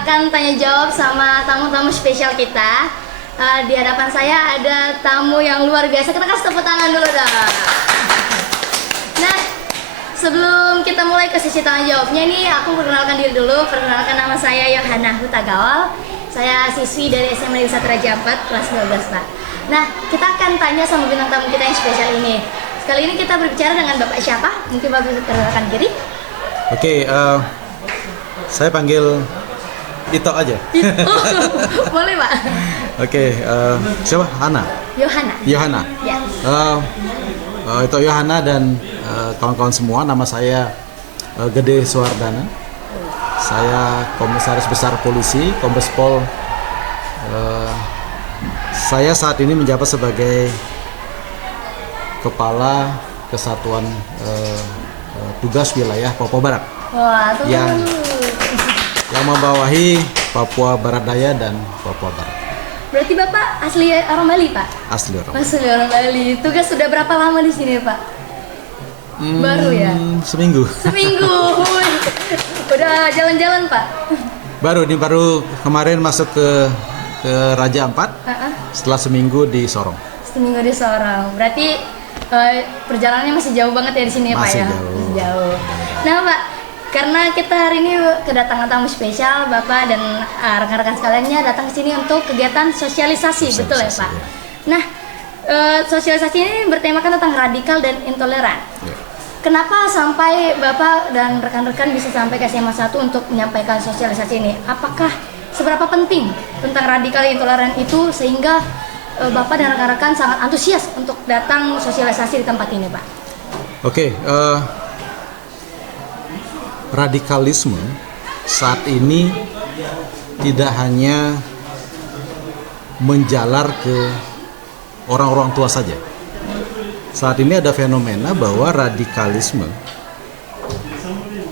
akan tanya jawab sama tamu-tamu spesial kita. Di hadapan saya ada tamu yang luar biasa. Kita kasih tepuk tangan dulu dong. Nah, sebelum kita mulai ke sesi tanya jawabnya nih, aku perkenalkan diri dulu. Perkenalkan, nama saya Yohana Hutagawal. Saya siswi dari SMA Negeri 1 Raja Ampat, kelas 12, Pak. Nah, kita akan tanya sama bintang tamu kita yang spesial ini. Kali ini kita berbicara dengan Bapak siapa? Mungkin Bapak bisa perkenalkan diri. Oke, saya panggil Ito aja. Boleh, Pak. Oke, siapa? Hana. Yohana. Ya. Ito Yohana dan kawan-kawan semua. Nama saya Gede Suwardana. Saya Komisaris Besar Polisi, Kombes Pol. Saya saat ini menjabat sebagai Kepala Kesatuan Tugas Wilayah Papua Barat. Wah, yang membawahi Papua Barat Daya dan Papua Barat. Berarti Bapak asli orang Bali, Pak? Asli orang. Asli orang Bali. Tugas sudah berapa lama di sini, Pak? Baru ya? Seminggu. Udah jalan-jalan, Pak? Baru kemarin masuk ke Raja Ampat. Setelah seminggu di Sorong. Seminggu di Sorong. Berarti perjalanannya masih jauh banget ya di sini ya, Pak ya? Masih jauh. Nah, Pak, karena kita hari ini kedatangan tamu spesial, Bapak dan rekan-rekan sekaliannya datang ke sini untuk kegiatan sosialisasi, betul ya, Pak? Nah, sosialisasi ini bertemakan tentang radikal dan intoleran. Ya. Kenapa sampai Bapak dan rekan-rekan bisa sampai ke SMA 1 untuk menyampaikan sosialisasi ini? Apakah seberapa penting tentang radikal dan intoleran itu sehingga Bapak dan rekan-rekan sangat antusias untuk datang sosialisasi di tempat ini, Pak? Oke, radikalisme saat ini tidak hanya menjalar ke orang-orang tua saja. Saat ini ada fenomena bahwa radikalisme,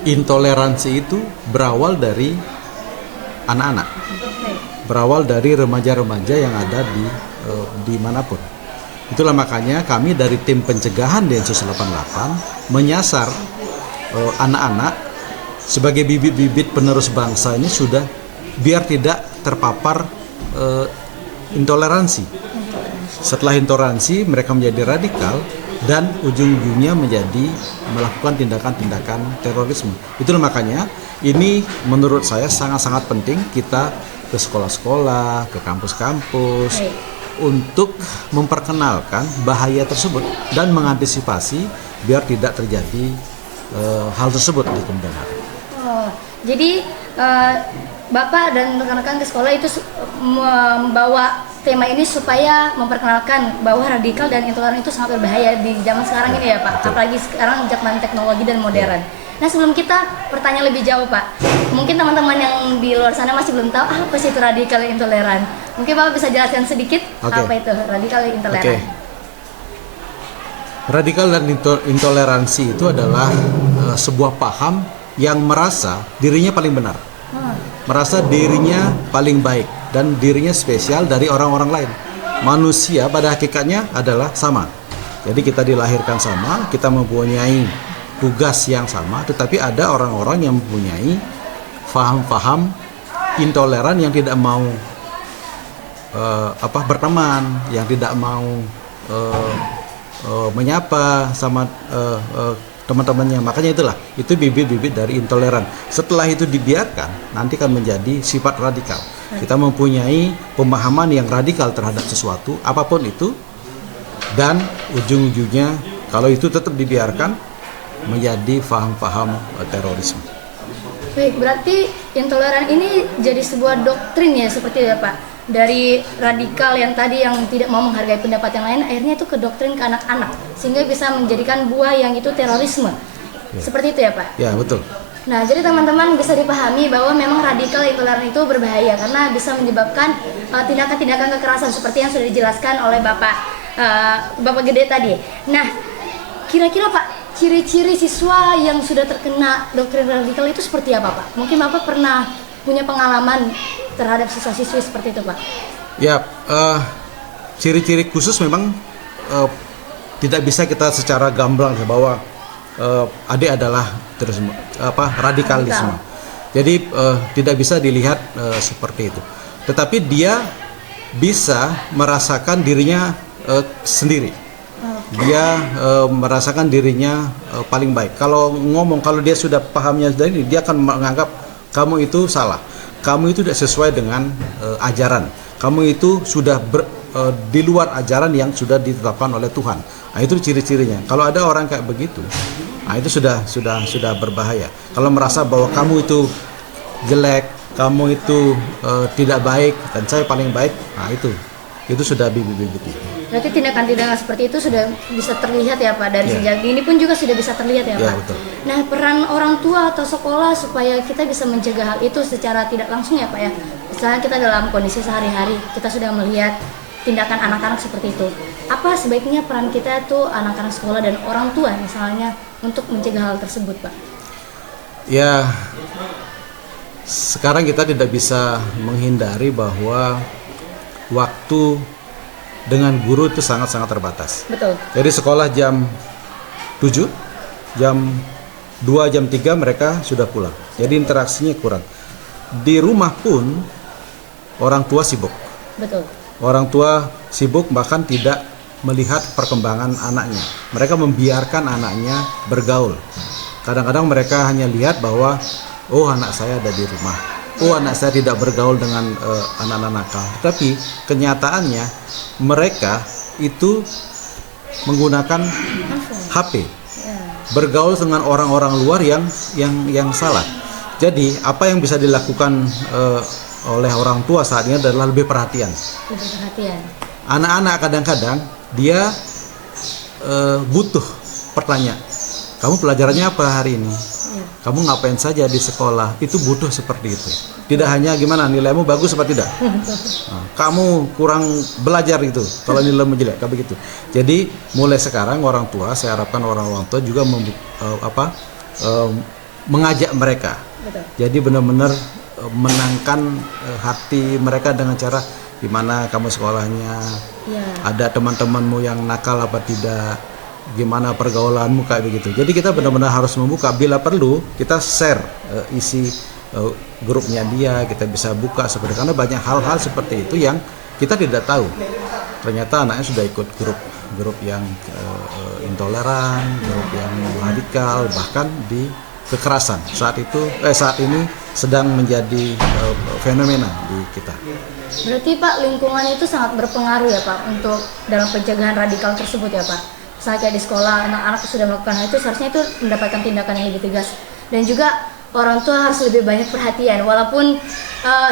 intoleransi itu berawal dari anak-anak, berawal dari remaja-remaja yang ada di manapun. Itulah makanya kami dari tim pencegahan Densus 88 menyasar anak-anak sebagai bibit-bibit penerus bangsa ini sudah biar tidak terpapar intoleransi. Setelah intoleransi mereka menjadi radikal dan ujung-ujungnya menjadi melakukan tindakan-tindakan terorisme. Itulah makanya ini menurut saya sangat-sangat penting kita ke sekolah-sekolah, ke kampus-kampus untuk memperkenalkan bahaya tersebut dan mengantisipasi biar tidak terjadi hal tersebut di kemudian hari. Oh, jadi Bapak dan rekan-rekan ke sekolah itu membawa tema ini supaya memperkenalkan bahwa radikal dan intoleran itu sangat berbahaya di zaman sekarang ini ya, Pak. Betul. Apalagi sekarang zaman teknologi dan modern. Nah, sebelum kita bertanya lebih jauh, Pak, mungkin teman-teman yang di luar sana masih belum tahu apa sih itu radikal dan intoleran. Mungkin Bapak bisa jelaskan sedikit apa itu radikal dan intoleran. Radikal dan intoleransi itu adalah sebuah paham yang merasa dirinya paling benar. Merasa dirinya paling baik dan dirinya spesial dari orang-orang lain. Manusia pada hakikatnya adalah sama. Jadi kita dilahirkan sama, kita mempunyai tugas yang sama, tetapi ada orang-orang yang mempunyai faham-faham intoleran yang tidak mau berteman, yang tidak mau menyapa sama teman-temannya. Makanya itu bibit-bibit dari intoleran. Setelah itu dibiarkan, nanti akan menjadi sifat radikal. Kita mempunyai pemahaman yang radikal terhadap sesuatu, apapun itu, dan ujung-ujungnya kalau itu tetap dibiarkan menjadi paham-paham terorisme. Baik, berarti intoleran ini jadi sebuah doktrin ya, seperti itu ya, Pak? Dari radikal yang tadi yang tidak mau menghargai pendapat yang lain, akhirnya itu ke doktrin ke anak-anak, sehingga bisa menjadikan buah yang itu terorisme. Ya. Seperti itu ya, Pak? Ya, betul. Nah, jadi teman-teman bisa dipahami bahwa memang radikal intoleran itu berbahaya karena bisa menyebabkan tindakan-tindakan kekerasan seperti yang sudah dijelaskan oleh Bapak Gede tadi. Nah, kira-kira Pak, ciri-ciri siswa yang sudah terkena doktrin radikal itu seperti apa, Pak? Mungkin Bapak pernah punya pengalaman terhadap siswa-siswi seperti itu, Pak? Ya, ciri-ciri khusus memang tidak bisa kita secara gamblang bahwa adik adalah radikalisme. Jadi tidak bisa dilihat seperti itu. Tetapi dia bisa merasakan dirinya sendiri. Dia merasakan dirinya paling baik. Kalau dia sudah pahamnya dari dia akan menganggap kamu itu salah. Kamu itu tidak sesuai dengan ajaran. Kamu itu sudah di luar ajaran yang sudah ditetapkan oleh Tuhan. Nah, itu ciri-cirinya. Kalau ada orang kayak begitu, nah itu sudah berbahaya. Kalau merasa bahwa kamu itu jelek, kamu itu tidak baik dan saya paling baik, nah itu sudah bibit-bibit. Berarti tindakan-tindakan seperti itu sudah bisa terlihat ya Pak dari sejak ini pun juga sudah bisa terlihat ya Pak. Betul. Nah, peran orang tua atau sekolah supaya kita bisa mencegah hal itu secara tidak langsung ya Pak ya. Misalnya kita dalam kondisi sehari-hari kita sudah melihat tindakan anak-anak seperti itu. Apa sebaiknya peran kita tuh anak-anak sekolah dan orang tua misalnya untuk mencegah hal tersebut Pak? Ya, sekarang kita tidak bisa menghindari bahwa waktu dengan guru itu sangat-sangat terbatas. Betul. Jadi sekolah jam 7, jam 2, jam 3 mereka sudah pulang. Jadi interaksinya kurang. Di rumah pun orang tua sibuk. Betul. Orang tua sibuk bahkan tidak melihat perkembangan anaknya. Mereka membiarkan anaknya bergaul. Kadang-kadang mereka hanya lihat bahwa oh anak saya ada di rumah. Oh anak saya tidak bergaul dengan anak-anak nakal. Tapi kenyataannya mereka itu menggunakan HP. Bergaul dengan orang-orang luar yang salah. Jadi apa yang bisa dilakukan oleh orang tua saat ini adalah lebih perhatian. Lebih perhatian. Anak-anak kadang-kadang dia butuh pertanyaan. Kamu pelajarannya apa hari ini? Kamu ngapain saja di sekolah? Itu butuh seperti itu. Tidak hanya gimana nilaimu bagus apa tidak. Nah, kamu kurang belajar itu. Kalau nilaimu jelek, kayak begitu. Jadi mulai sekarang orang tua, saya harapkan orang tua juga mengajak mereka. Betul. Jadi benar-benar menangkan hati mereka dengan cara gimana kamu sekolahnya, ada teman-temanmu yang nakal apa tidak, gimana pergaulanmu kayak begitu. Jadi kita benar-benar harus membuka, bila perlu kita share isi grupnya dia, kita bisa buka seperti, karena banyak hal-hal seperti itu yang kita tidak tahu. Ternyata anaknya sudah ikut grup yang intoleran, grup yang radikal, bahkan di kekerasan. Saat ini sedang menjadi fenomena di kita. Berarti Pak, lingkungan itu sangat berpengaruh ya Pak untuk dalam pencegahan radikal tersebut ya Pak. Misalnya kayak di sekolah anak-anak sudah melakukan hal itu, seharusnya itu mendapatkan tindakan yang lebih tegas. Dan juga orang tua harus lebih banyak perhatian, walaupun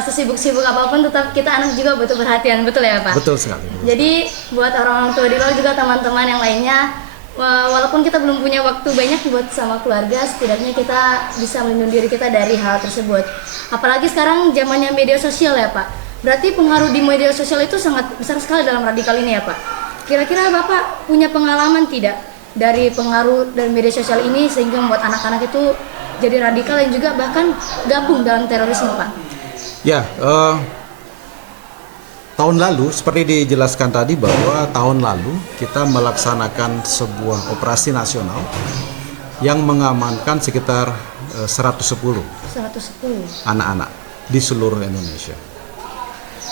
sesibuk-sibuk apapun tetap kita anak juga butuh perhatian, betul ya Pak? Betul sekali. Jadi buat orang tua di luar juga teman-teman yang lainnya, walaupun kita belum punya waktu banyak buat sama keluarga, setidaknya kita bisa melindungi diri kita dari hal tersebut. Apalagi sekarang zamannya media sosial ya Pak. Berarti pengaruh di media sosial itu sangat besar sekali dalam radikal ini ya Pak. Kira-kira Bapak punya pengalaman tidak dari pengaruh dari media sosial ini sehingga membuat anak-anak itu jadi radikal dan juga bahkan gabung dalam terorisme Pak? Ya, tahun lalu seperti dijelaskan tadi bahwa tahun lalu kita melaksanakan sebuah operasi nasional yang mengamankan sekitar 110 anak-anak di seluruh Indonesia.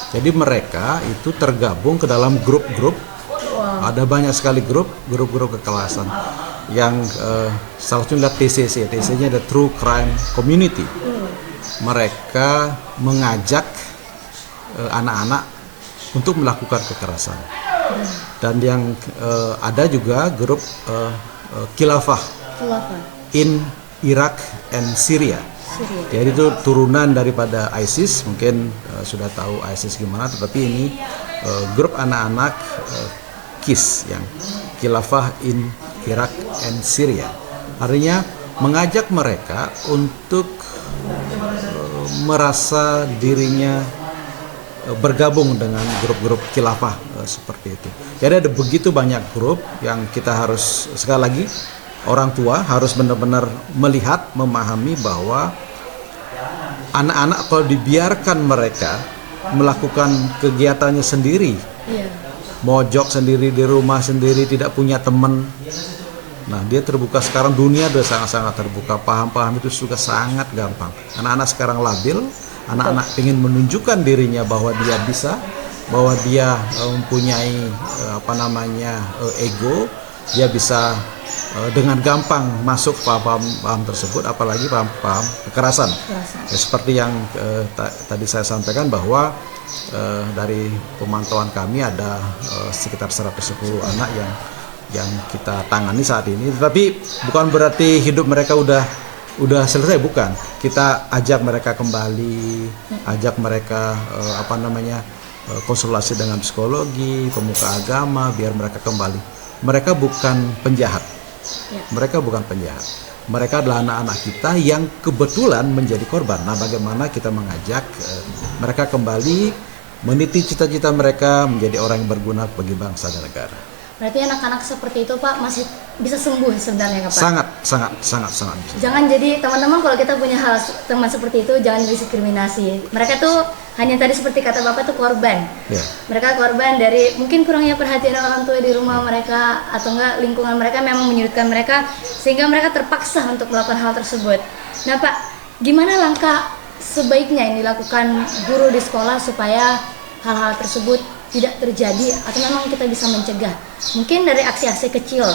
Jadi mereka itu tergabung ke dalam grup-grup. Ada banyak sekali grup-grup kekerasan yang salah satunya adalah TCC. TCC-nya ada True Crime Community. Mereka mengajak anak-anak untuk melakukan kekerasan. Dan yang ada juga grup Khilafah in Iraq and Syria. Jadi itu turunan daripada ISIS, mungkin sudah tahu ISIS gimana, tetapi ini grup anak-anak KIS yang Khilafah in Iraq and Syria. Artinya mengajak mereka untuk merasa dirinya bergabung dengan grup-grup khilafah seperti itu. Jadi ada begitu banyak grup yang kita harus, sekali lagi orang tua harus benar-benar melihat, memahami bahwa anak-anak kalau dibiarkan mereka melakukan kegiatannya sendiri, mojok sendiri di rumah sendiri, tidak punya teman, Nah, dia terbuka sekarang, dunia udah sangat-sangat terbuka, paham-paham itu juga sangat gampang. Anak-anak sekarang labil, anak-anak ingin menunjukkan dirinya bahwa dia bisa, bahwa dia mempunyai ego, dia bisa dengan gampang masuk paham-paham tersebut, apalagi paham-paham kekerasan. Ya, seperti yang tadi saya sampaikan bahwa dari pemantauan kami ada sekitar 110 anak yang kita tangani saat ini, tetapi bukan berarti hidup mereka udah selesai, bukan. Kita ajak mereka kembali, ajak mereka konsultasi dengan psikologi, pemuka agama, biar mereka kembali. Mereka bukan penjahat, mereka bukan penjahat. Mereka adalah anak-anak kita yang kebetulan menjadi korban. Nah, bagaimana kita mengajak mereka kembali meniti cita-cita mereka menjadi orang yang berguna bagi bangsa dan negara. Berarti anak-anak seperti itu Pak masih bisa sembuh sebenarnya Pak? Sangat bisa. Jangan jadi teman-teman, kalau kita punya hal teman seperti itu jangan didiskriminasi. Mereka tuh hanya tadi seperti kata Bapak tuh korban. Yeah. Mereka korban dari mungkin kurangnya perhatian orang tua di rumah mereka, atau enggak lingkungan mereka memang menyulitkan mereka sehingga mereka terpaksa untuk melakukan hal tersebut. Nah Pak, gimana langkah sebaiknya yang dilakukan guru di sekolah supaya hal-hal tersebut tidak terjadi, atau memang kita bisa mencegah? Mungkin dari aksi-aksi kecil.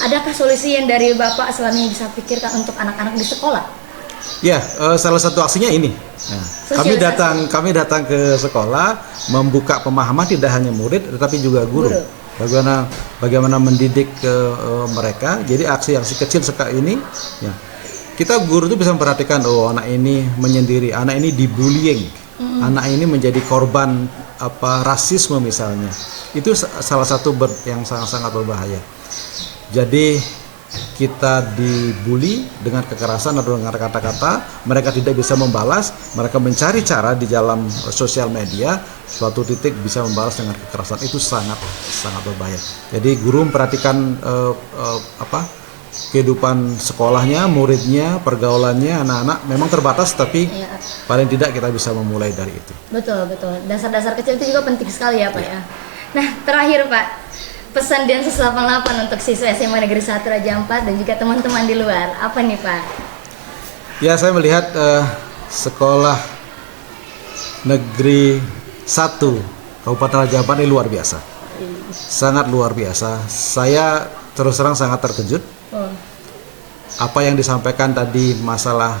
Adakah solusi yang dari Bapak selama ini bisa pikirkan untuk anak-anak di sekolah? Ya, salah satu aksinya ini. Nah, kami datang ke sekolah membuka pemahaman tidak hanya murid tetapi juga guru. Bagaimana mendidik mereka. Jadi aksi-aksi kecil seperti ini, ya, kita guru itu bisa memperhatikan, oh anak ini menyendiri, anak ini dibullying, anak ini menjadi korban rasisme misalnya. Itu salah satu yang sangat-sangat berbahaya. Jadi kita dibully dengan kekerasan atau dengan kata-kata, mereka tidak bisa membalas, mereka mencari cara di dalam sosial media, suatu titik bisa membalas dengan kekerasan. Itu sangat berbahaya. Jadi guru memperhatikan kehidupan sekolahnya, muridnya, pergaulannya, anak-anak memang terbatas, tapi paling tidak kita bisa memulai dari itu. Betul. Dasar-dasar kecil itu juga penting sekali ya Pak ya. Nah, terakhir Pak, pesan Densus 88 untuk siswa SMA Negeri 1 Raja Ampat dan juga teman-teman di luar, apa nih Pak? Ya, saya melihat sekolah Negeri 1 Kabupaten Raja Ampat ini luar biasa. Sangat luar biasa. Saya terus terang sangat terkejut. Apa yang disampaikan tadi masalah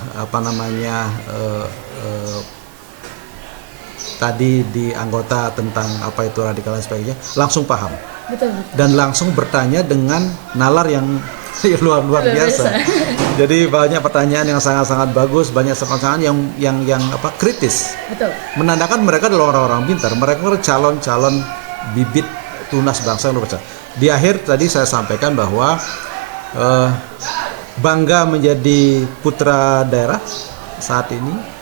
tadi di anggota tentang apa itu radikal dan sebagainya, langsung paham. Betul. Dan langsung bertanya dengan nalar yang luar biasa. Jadi banyak pertanyaan yang sangat-sangat bagus, banyak pertanyaan yang kritis. Betul. Menandakan mereka adalah orang-orang pintar, mereka adalah calon-calon bibit tunas bangsa yang luar biasa. Di akhir tadi saya sampaikan bahwa bangga menjadi putra daerah saat ini.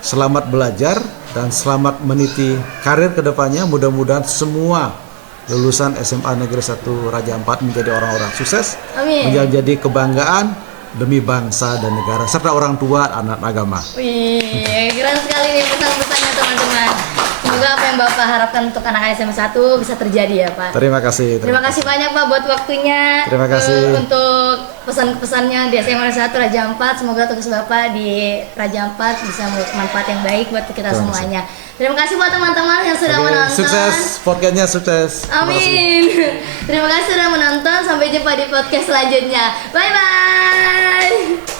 Selamat belajar dan selamat meniti karir kedepannya. Mudah-mudahan semua lulusan SMA Negeri 1 Raja Ampat menjadi orang-orang sukses. Amin. Menjadi kebanggaan demi bangsa dan negara serta orang tua anak agama. Wih, keren sekali nih pesan-pesannya teman-teman. Semoga apa yang Bapak harapkan untuk anak SMA 1 bisa terjadi ya Pak. Terima kasih banyak Pak buat waktunya. Terima kasih. Untuk pesan-pesannya di SMA 1 Raja Ampat. Semoga tugas Bapak di Raja Ampat bisa memiliki manfaat yang baik buat kita semuanya. Terima kasih buat teman-teman yang sudah menonton. Sukses, podcastnya sukses. Amin. Terima kasih sudah menonton. Sampai jumpa di podcast selanjutnya. Bye-bye.